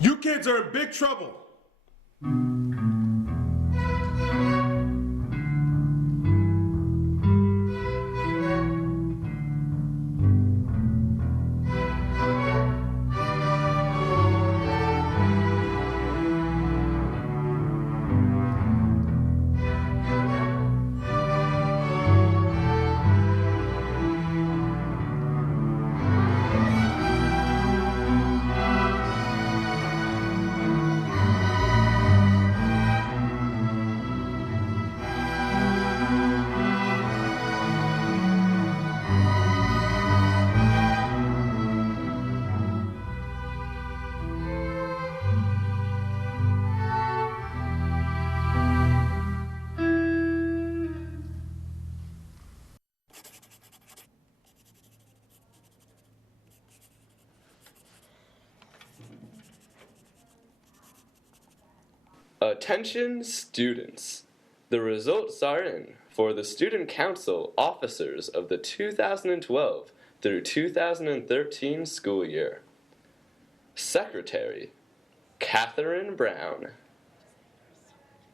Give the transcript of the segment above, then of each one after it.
You kids are in big trouble. Attention students. The results are in for the Student Council officers of the 2012 through 2013 school year. Secretary, Catherine Brown.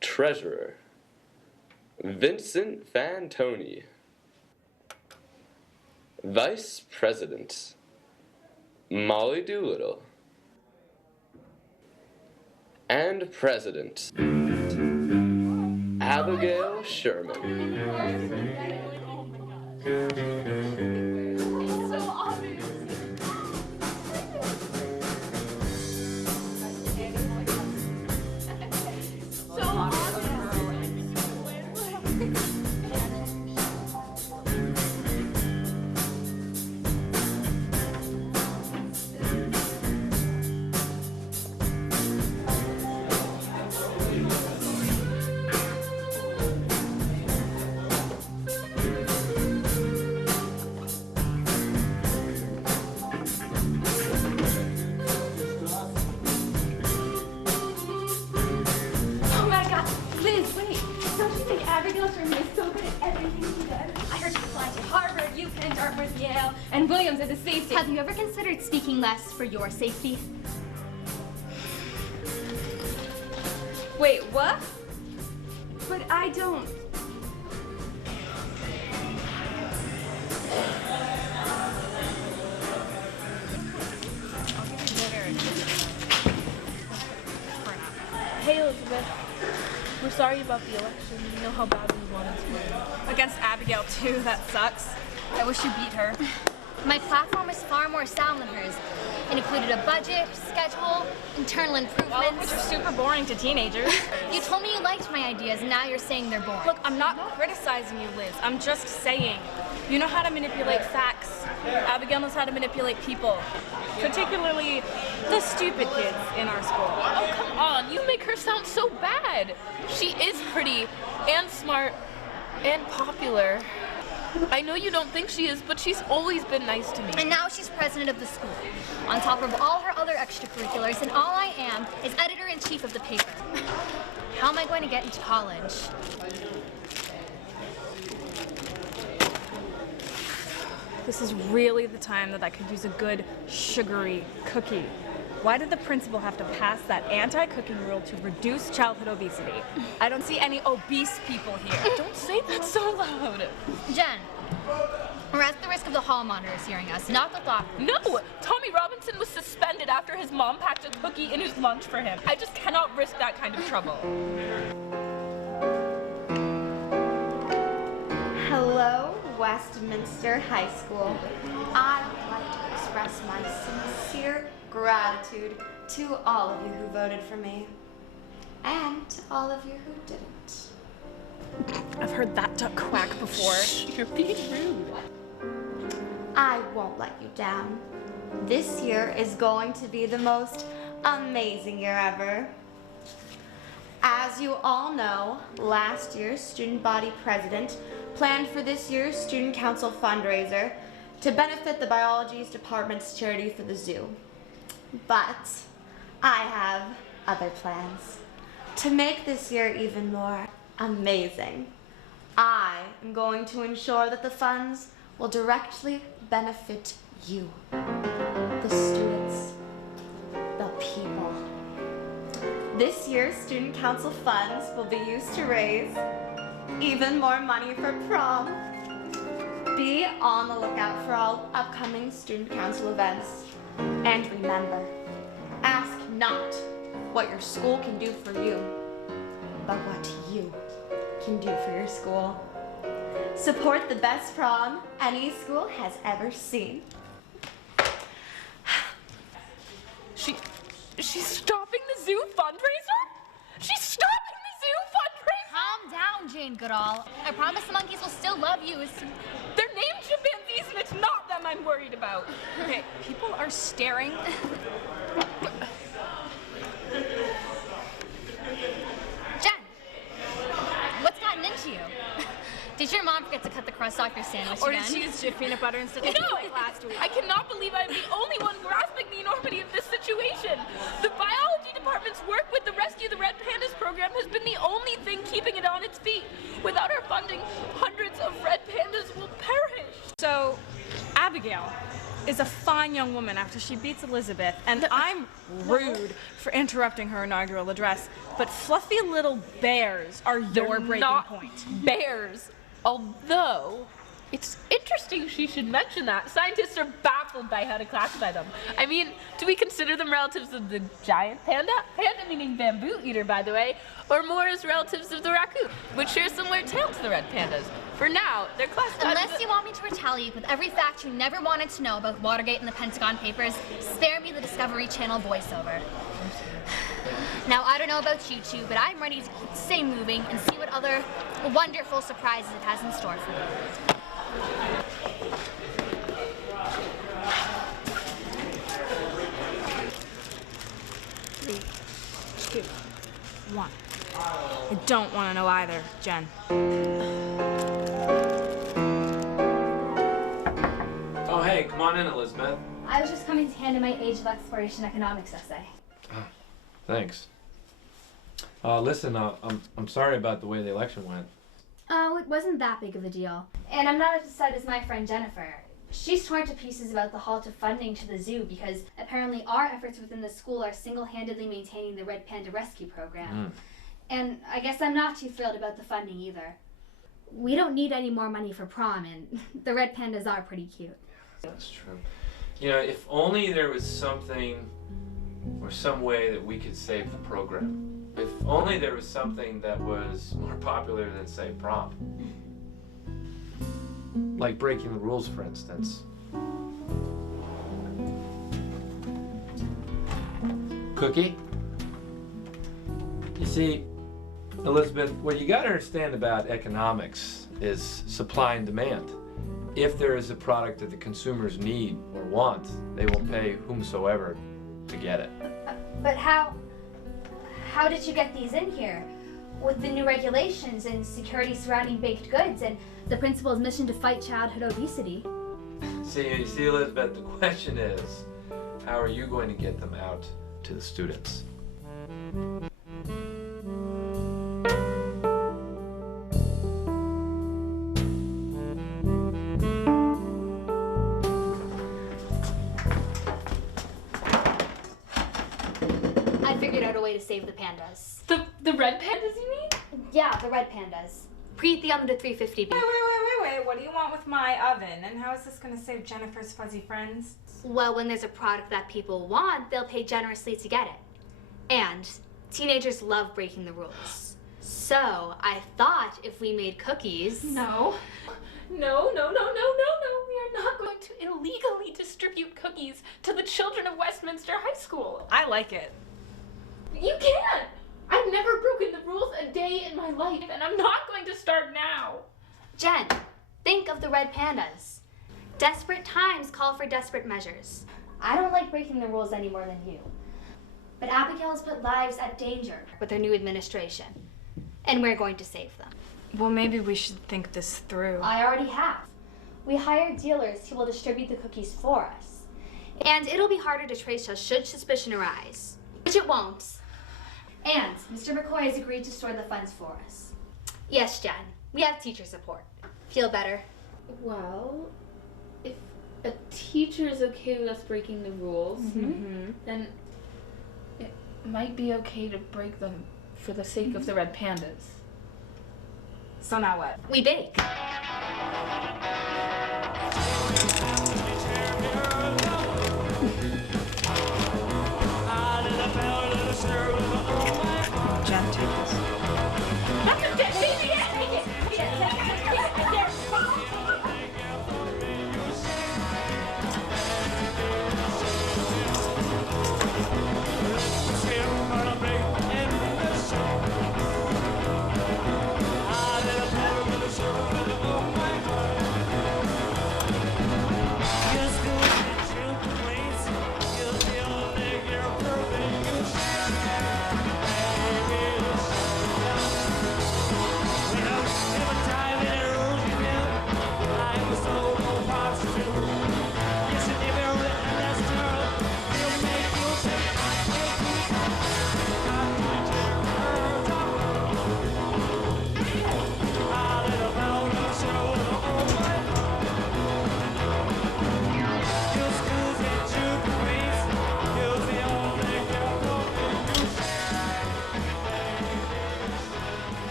Treasurer, Vincent Fantoni. Vice President, Molly Doolittle. And President, Abigail Sherman. And Williams as a safety. Have you ever considered speaking less for your safety? Wait, what? But I don't. Hey Elizabeth, we're sorry about the election. You know how bad we wanted to win. Against Abigail too, that sucks. I wish you beat her. My platform is far more sound than hers. It included a budget, schedule, internal All of improvements. which are super boring to teenagers. You told me you liked my ideas, and now you're saying they're boring. Look, I'm not criticizing you, Liz. I'm just saying. You know how to manipulate facts. Abigail knows how to manipulate people. Particularly the stupid kids in our school. Oh, come on. You make her sound so bad. She is pretty and smart and popular. I know you don't think she is, but she's always been nice to me. And now she's president of the school, on top of all her other extracurriculars, and all I am is editor-in-chief of the paper. How am I going to get into college? This is really the time that I could use a good sugary cookie. Why did the principal have to pass that anti-cooking rule to reduce childhood obesity? I don't see any obese people here. Don't say that so loud. Jen, we're at the risk of the hall monitors hearing us, not the thought. No! Tommy Robinson was suspended after his mom packed a cookie in his lunch for him. I just cannot risk that kind of trouble. Hello, Westminster High School. I would like to express my sincere gratitude to all of you who voted for me, and to all of you who didn't. I've heard that duck quack before. You're being rude. I won't let you down. This year is going to be the most amazing year ever. As you all know, last year's student body president planned for this year's student council fundraiser to benefit the biology department's charity for the zoo. But I have other plans to make this year even more amazing. I am going to ensure that the funds will directly benefit you, the students, the people. year's student council funds will be used to raise even more money for prom. Be on the lookout for all upcoming student council events. And remember, ask not what your school can do for you, but what you can do for your school. Support the best prom any school has ever seen. She's stopping the zoo fundraiser? She's stopping the zoo fundraiser? Calm down, Jane Goodall. I promise the monkeys will still love you. They're named chimpanzees and it's not them I'm worried about. Okay, people are staring. Jen, what's gotten into you? Did your mom forget to cut the crust off your sandwich Or again? did she use peanut butter instead of No, last week? I cannot believe I'm the only one grasping the enormity of this situation. The biology department's work with the Rescue the Red Pandas program has been the only thing keeping it on its feet. Without our funding, hundreds of red pandas will perish. So, Abigail is a fine young woman after she beats Elizabeth, and I'm rude for interrupting her inaugural address, but fluffy little bears are your breaking not point. Bears. Although, it's interesting she should mention that. Scientists are baffled by how to classify them. I mean, do we consider them relatives of the giant panda? Panda meaning bamboo eater, by the way, or more as relatives of the raccoon, which share a similar tail to the red pandas. For now, they're classified Unless you want me to retaliate with every fact you never wanted to know about Watergate and the Pentagon Papers, spare me the Discovery Channel voiceover. Now, I don't know about you two, but I'm ready to keep stay moving and see what other wonderful surprises it has in store for me. 3, 2, 1. I don't want to know either, Jen. Oh, hey, come on in, Elizabeth. I was just coming to hand in my Age of Exploration economics essay. Thanks. Listen, I'm sorry about the way the election went. Oh, it wasn't that big of a deal. And I'm not as upset as my friend Jennifer. She's torn to pieces about the halt of funding to the zoo because apparently our efforts within the school are single-handedly maintaining the Red Panda Rescue Program. And I guess I'm not too thrilled about the funding either. We don't need any more money for prom, and the Red Pandas are pretty cute. That's true. You know, if only there was something or some way that we could save the program. If only there was something that was more popular than, say, prom. Like breaking the rules, for instance. Cookie? You see, Elizabeth, what you got to understand about economics is supply and demand. If there is a product that the consumers need or want, they will pay whomsoever to get it. But how did you get these in here? With the new regulations and security surrounding baked goods and the principal's mission to fight childhood obesity. See, Elizabeth, the question is, how are you going to get them out to the students? I figured out a way to save the pandas. The red pandas, you mean? Yeah, the red pandas. Preheat the oven to 350 B. Wait. What do you want with my oven? And how is this going to save Jennifer's fuzzy friends? Well, when there's a product that people want, they'll pay generously to get it. And teenagers love breaking the rules. So I thought if we made cookies... No. No. We are not going to illegally distribute cookies to the children of Westminster High School. I like it. You can't! I've never broken the rules a day in my life, and I'm not going to start now. Jen, think of the red pandas. Desperate times call for desperate measures. I don't like breaking the rules any more than you. But Abigail has put lives at danger with her new administration. And we're going to save them. Well, maybe we should think this through. I already have. We hired dealers who will distribute the cookies for us. And it'll be harder to trace us should suspicion arise. Which it won't. And Mr. McCoy has agreed to store the funds for us. Yes, Jen. We have teacher support. Feel better? Well, if a teacher is okay with us breaking the rules, then might be okay to break them for the sake of the red pandas. So now what? We bake. Jen, take this.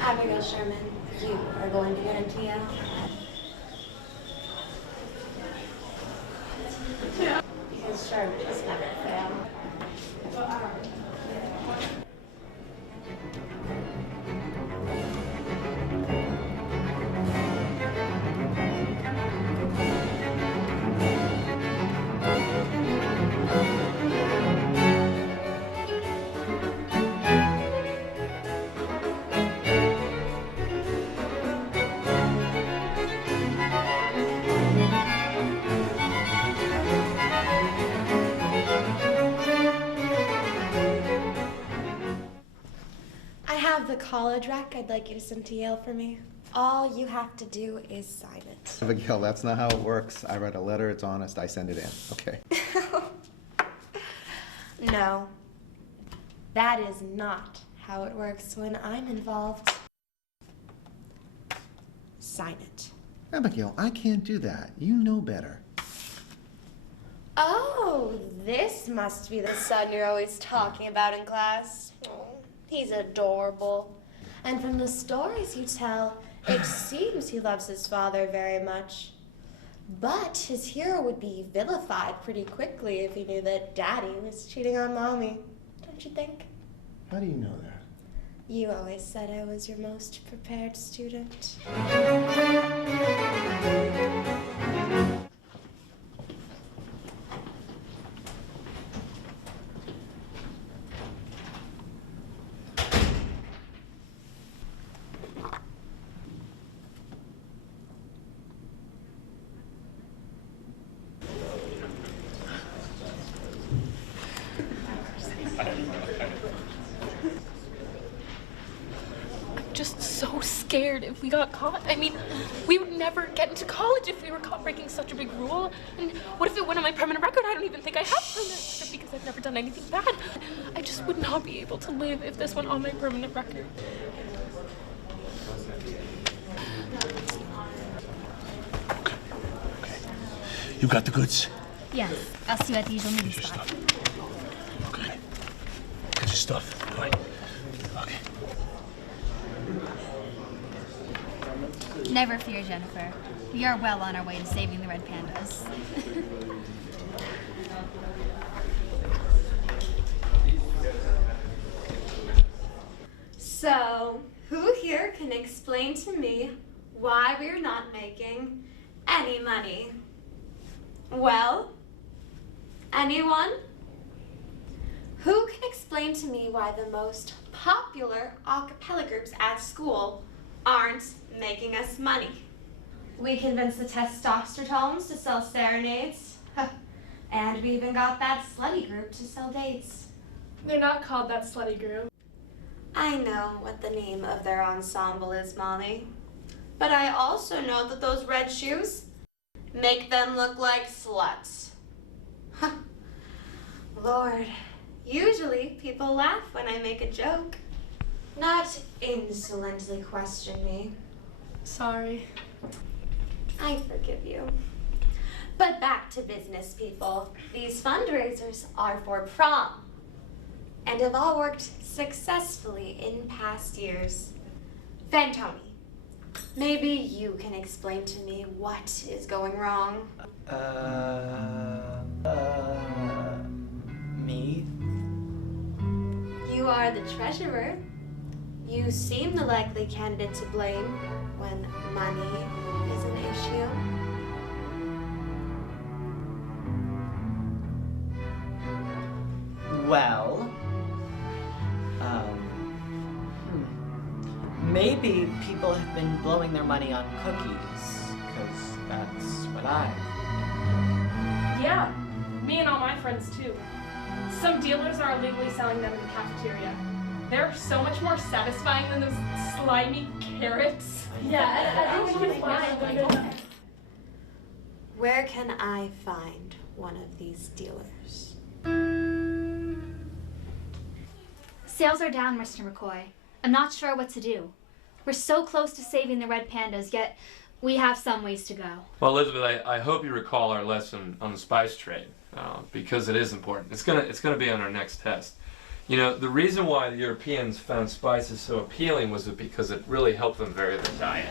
Abigail Sherman, you are going to get into Yale. Because Sherman just never failed. I have the college rec I'd like you to send to Yale for me. All you have to do is sign it. Abigail, that's not how it works. I write a letter, it's honest, I send it in, okay? No, that is not how it works when I'm involved. Sign it. Abigail, I can't do that. You know better. Oh, this must be the son you're always talking about in class. Oh, he's adorable. And from the stories you tell, it seems he loves his father very much. But his hero would be vilified pretty quickly if he knew that Daddy was cheating on Mommy. Don't you think? How do you know that? You always said I was your most prepared student. Just so scared if we got caught. I mean, we would never get into college if we were caught breaking such a big rule. And what if it went on my permanent record? I don't even think I have a permanent record because I've never done anything bad. I just would not be able to live if this went on my permanent record. Okay. You got the goods? Yes, I'll see you at the usual movie Get your spot. stuff. Okay. Get your stuff. All right. Okay. Never fear, Jennifer. We are well on our way to saving the red pandas. So, who here can explain to me why we're not making any money? Well, anyone? Who can explain to me why the most popular a cappella groups at school aren't making us money? We convinced the testosterones to sell serenades, and we even got that slutty group to sell dates. They're not called that slutty group. I know what the name of their ensemble is, Molly. But I also know that those red shoes make them look like sluts. Lord, usually people laugh when I make a joke, not insolently question me. Sorry. I forgive you. But back to business, people. These fundraisers are for prom and have all worked successfully in past years. Fantoni, maybe you can explain to me what is going wrong. Me? You are the treasurer. You seem the likely candidate to blame when money is an issue. Well, maybe people have been blowing their money on cookies, because that's what Yeah, me and all my friends too. Some dealers are illegally selling them in the cafeteria. They're so much more satisfying than those slimy carrots. Yeah, I think it's Where can I find one of these dealers? Sales are down, Mr. McCoy. I'm not sure what to do. We're so close to saving the red pandas, yet we have some ways to go. Well, Elizabeth, I hope you recall our lesson on the spice trade, because it is important. It's gonna be on our next test. You know, the reason why the Europeans found spices so appealing was because it really helped them vary their diet.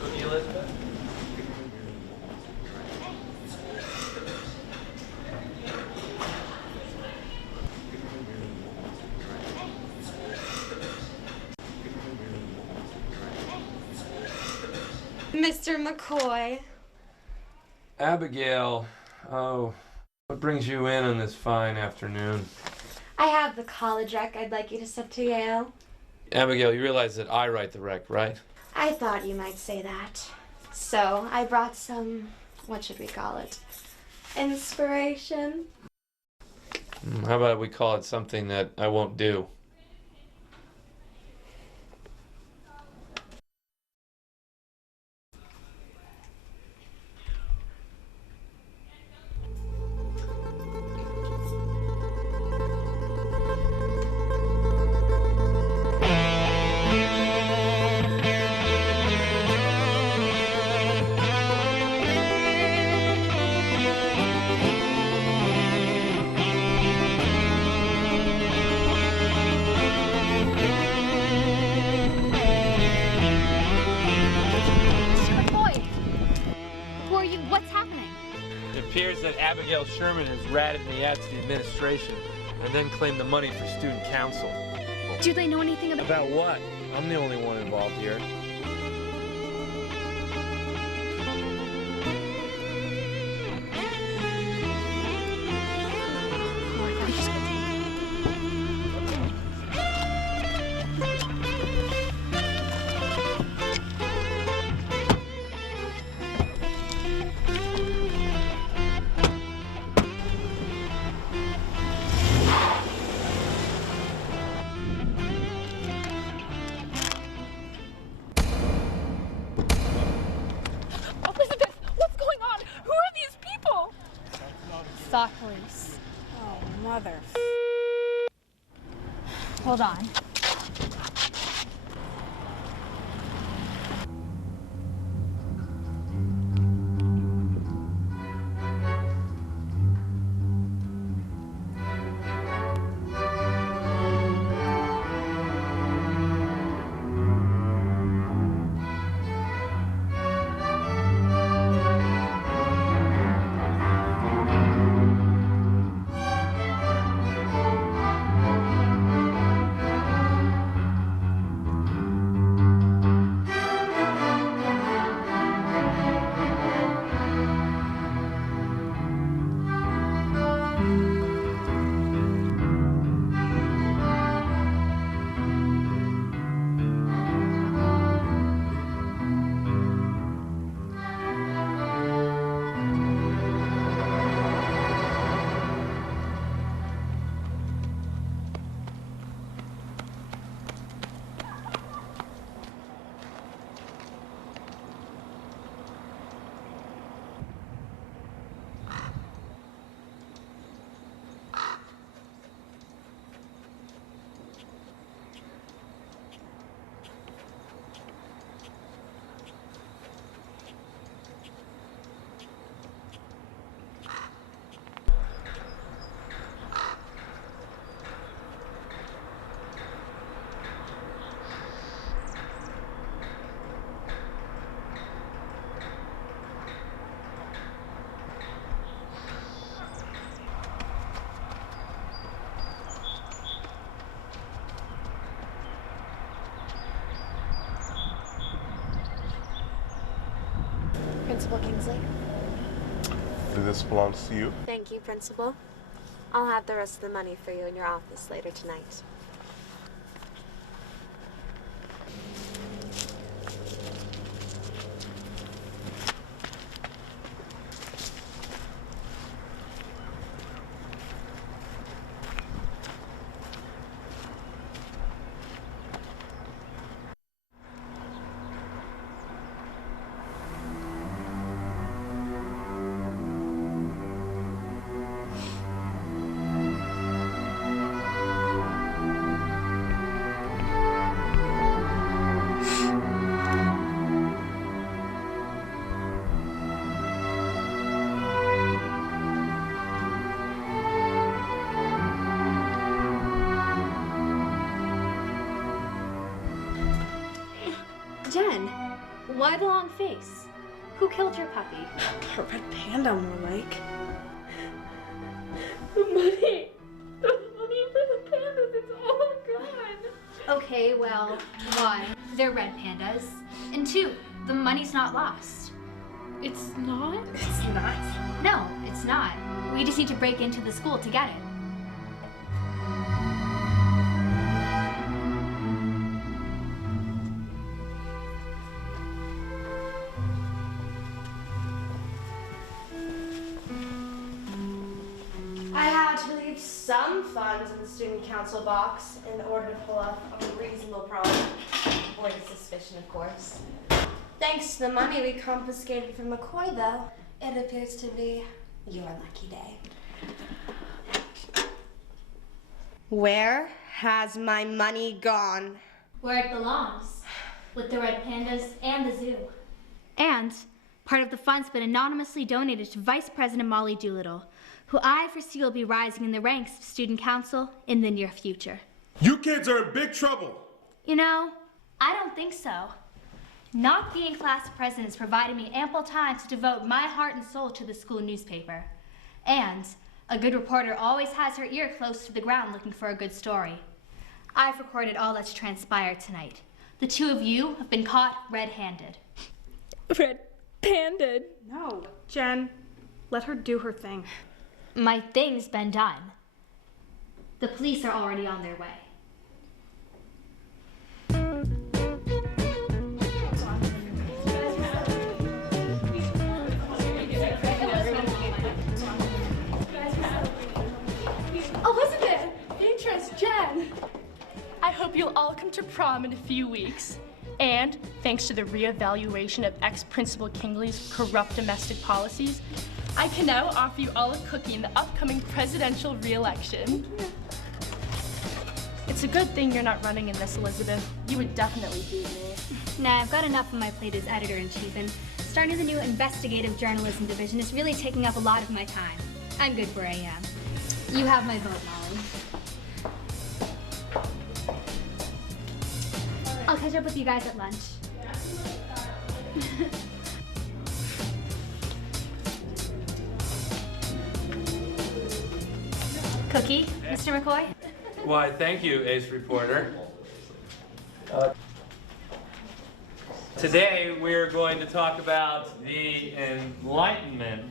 Cookie, Elizabeth? Mr. McCoy. Abigail, oh, what brings you in on this fine afternoon? I have the college rec I'd like you to send to Yale. Abigail, you realize that I write the rec, right? I thought you might say that. So I brought some, what should we call it? Inspiration? How about we call it something that I won't do? It appears that Abigail Sherman has ratted me out to the administration and then claimed the money for student council. Do they know anything about... About what? I'm the only one involved here. Stock police. Oh, mother. Hold on. Principal Kingsley. This belongs to you. Thank you, Principal. I'll have the rest of the money for you in your office later tonight. Jen, why the long face? Who killed your puppy? A red panda, more like. The money for the pandas, it's all gone. Okay, well, one, they're red pandas, and two, the money's not lost. It's not? It's not. No, it's not. We just need to break into the school to get it. I had to leave some funds in the student council box in order to pull off a reasonable problem. Or the suspicion, of course. Thanks to the money we confiscated from McCoy, though, it appears to be your lucky day. Where has my money gone? Where it belongs, with the red pandas and the zoo. And part of the fund's been anonymously donated to Vice President Molly Doolittle, who I foresee will be rising in the ranks of student council in the near future. You kids are in big trouble. You know, I don't think so. Not being class president has provided me ample time to devote my heart and soul to the school newspaper. And a good reporter always has her ear close to the ground looking for a good story. I've recorded all that's transpired tonight. The two of you have been caught red-handed. Red-handed? No. Jen, let her do her thing. My thing's been done. The police are already on their way. Elizabeth, Beatrice, Jen. I hope you'll all come to prom in a few weeks. And thanks to the reevaluation of ex-Principal Kingsley's corrupt domestic policies, I can now offer you all a cookie in the upcoming presidential re-election. It's a good thing you're not running in this, Elizabeth. You would definitely beat me. Nah, I've got enough on my plate as editor-in-chief, and starting the new investigative journalism division is really taking up a lot of my time. I'm good where I am. You have my vote, Molly. I'll catch up with you guys at lunch. Cookie, Mr. McCoy? Why, thank you, Ace Reporter. Today we're going to talk about the Enlightenment.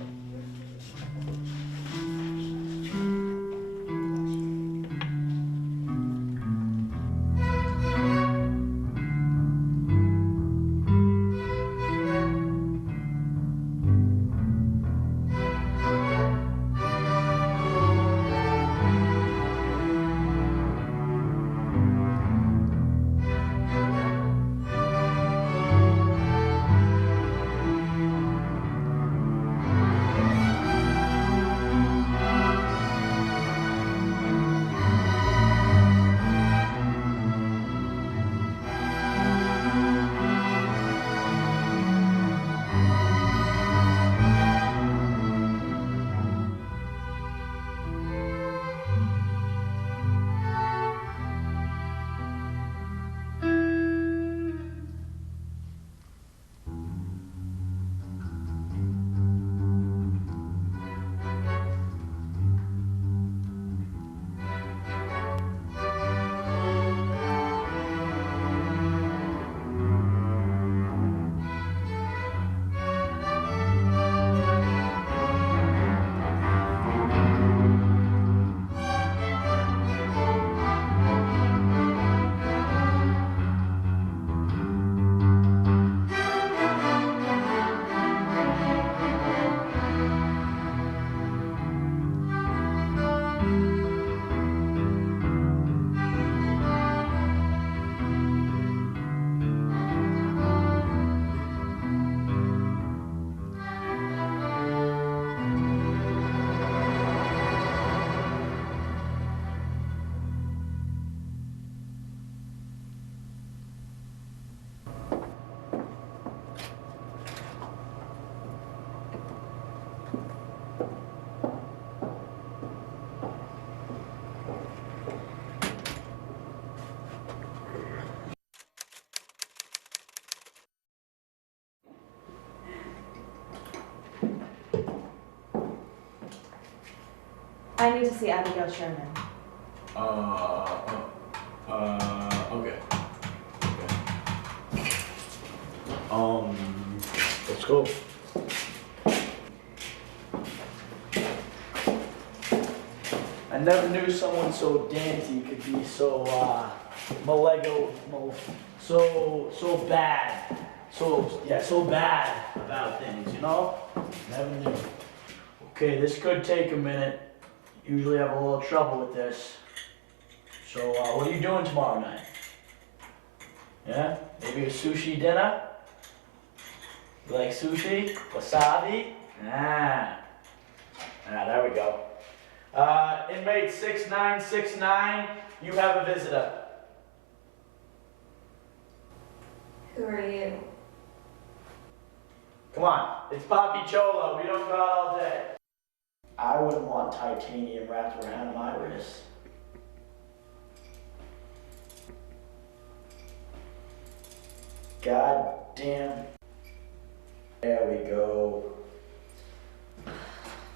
I need to see Abigail Sherman. Okay. Let's go. I never knew someone so dainty could be so, so bad. So bad about things, you know? Never knew. Okay, this could take a minute. Usually have a little trouble with this. So, what are you doing tomorrow night? Yeah? Maybe a sushi dinner? You like sushi? Wasabi? There we go. Inmate 6969, you have a visitor. Who are you? Come on, it's Papi Cholo. We don't go out all day. I wouldn't want titanium wrapped around my wrist. God damn. There we go.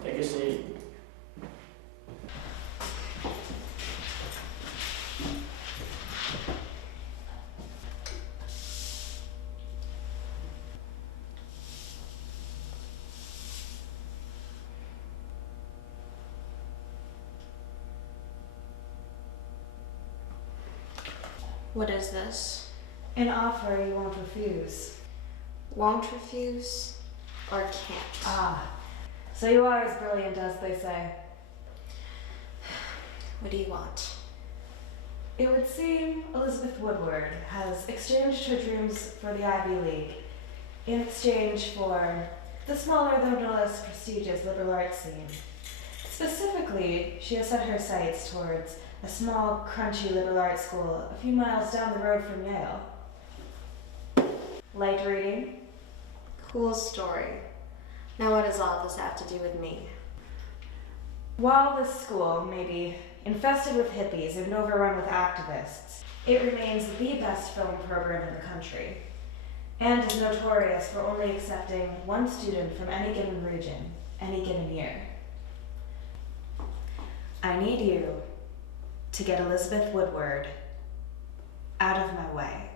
Take a seat. What is this? An offer you won't refuse. Won't refuse or can't? Ah, so you are as brilliant as they say. What do you want? It would seem Elizabeth Woodward has exchanged her dreams for the Ivy League in exchange for the smaller though no less prestigious liberal arts scene. Specifically, she has set her sights towards a small, crunchy liberal arts school a few miles down the road from Yale. Light reading? Cool story. Now what does all this have to do with me? While this school may be infested with hippies and overrun with activists, it remains the best film program in the country, and is notorious for only accepting one student from any given region, any given year. I need you to get Elizabeth Woodward out of my way.